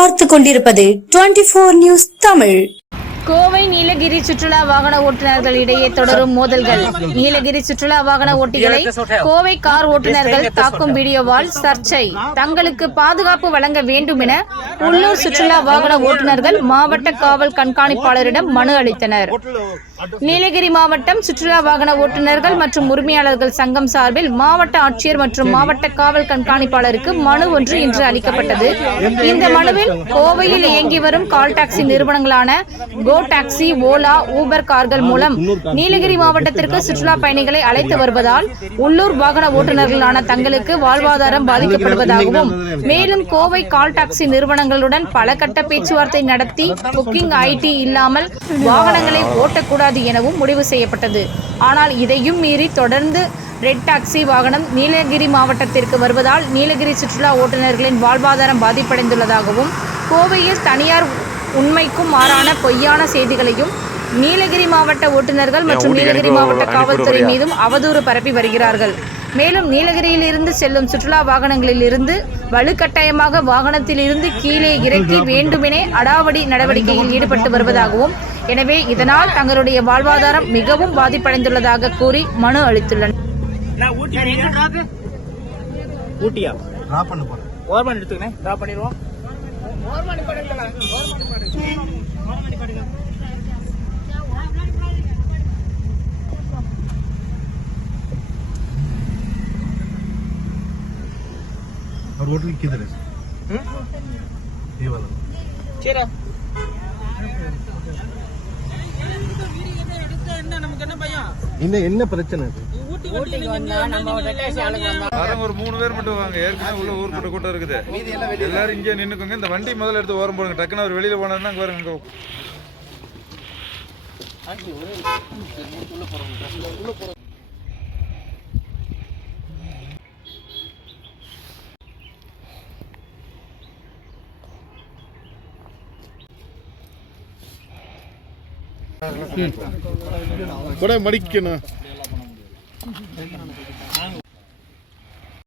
பார்த்துக் கொண்டிருப்பது 24 நியூஸ் தமிழ். கோவை நீலகிரி சுற்றுலா வாகன ஓட்டுநர்கள் இடையே தொடரும் மோதல்கள். நீலகிரி சுற்றுலா வாகன ஓட்டிகளை கோவை கார் ஓட்டுநர்கள் தாக்கும் வீடியோவால் சர்ச்சை. தங்களுக்கு பாதுகாப்பு வழங்க வேண்டும் என உள்ளூர் சுற்றுலா வாகன ஓட்டுநர்கள் மாவட்ட காவல் கண்காணிப்பாளரிடம் மனு அளித்தனர். நீலகிரி மாவட்டம் சுற்றுலா வாகன ஓட்டுநர்கள் மற்றும் உரிமையாளர்கள் சங்கம் சார்பில் மாவட்ட ஆட்சியர் மற்றும் மாவட்ட காவல் கண்காணிப்பாளருக்கு மனு ஒன்று இன்று அளிக்கப்பட்டது. இந்த மனுவில் கோவையில் இயங்கி வரும் கால் டாக்ஸி நிறுவனங்களான கோ டாக்ஸி, ஓலா, ஊபர் கார்கள் மூலம் நீலகிரி மாவட்டத்திற்கு சுற்றுலா பயணிகளை அழைத்து வருவதால் உள்ளூர் வாகன ஓட்டுநர்களான தங்களுக்கு வாழ்வாதாரம் பாதிக்கப்படுவதாகவும், மேலும் கோவை கால் டாக்ஸி நிறுவனங்களுடன் பல கட்ட பேச்சுவார்த்தை நடத்தி புக்கிங் ஐடி இல்லாமல் வாகனங்களை ஓட்டக்கூடாது எனவும் முடிவு செய்யப்பட்டது. ஆனால் இதையும் மீறி தொடர்ந்து ரெட் டாக்ஸி வாகனம் நீலகிரி மாவட்டத்திற்கு வருவதால் நீலகிரி சுற்றுலா ஓட்டுநர்களின் வாழ்வாதாரம் பாதிப்படைந்துள்ளதாகவும், கோவையில் தனியார் உண்மைக்கும் மாறான பொய்யான செய்திகளையும் நீலகிரி மாவட்ட ஓட்டுநர்கள் மற்றும் நீலகிரி மாவட்ட காவல்துறை மீதும் அவதூறு பரப்பி வருகிறார்கள். மேலும் நீலகிரியில் இருந்து செல்லும் சுற்றுலா வாகனங்களில் இருந்து வலுக்கட்டாயமாக வாகனத்தில் இருந்து கீழே இறக்கி வேண்டுமெனே அடாவடி நடவடிக்கையில் ஈடுபட்டு வருவதாகவும், எனவே இதனால் தங்களுடைய வாழ்வாதாரம் மிகவும் பாதிப்படைந்துள்ளதாக கூறி மனு அளித்துள்ளனர். और होटल किधर है? ये वाला என்ன பிரச்சனை? ஒரு 3 பேர் மட்டும் வாங்க. ஏற்கனவே உள்ள ஊர்பட்ட கூட்டம் இருக்குது. எல்லாரும் இங்கே நின்னுக்குங்க. இந்த வண்டி முதல்ல எடுத்து ஓரம் போடுங்க. டக்குன்னு அவர் வெளியில போனாருன்னா அங்க பாருங்க. கூட மடிக்கணும்.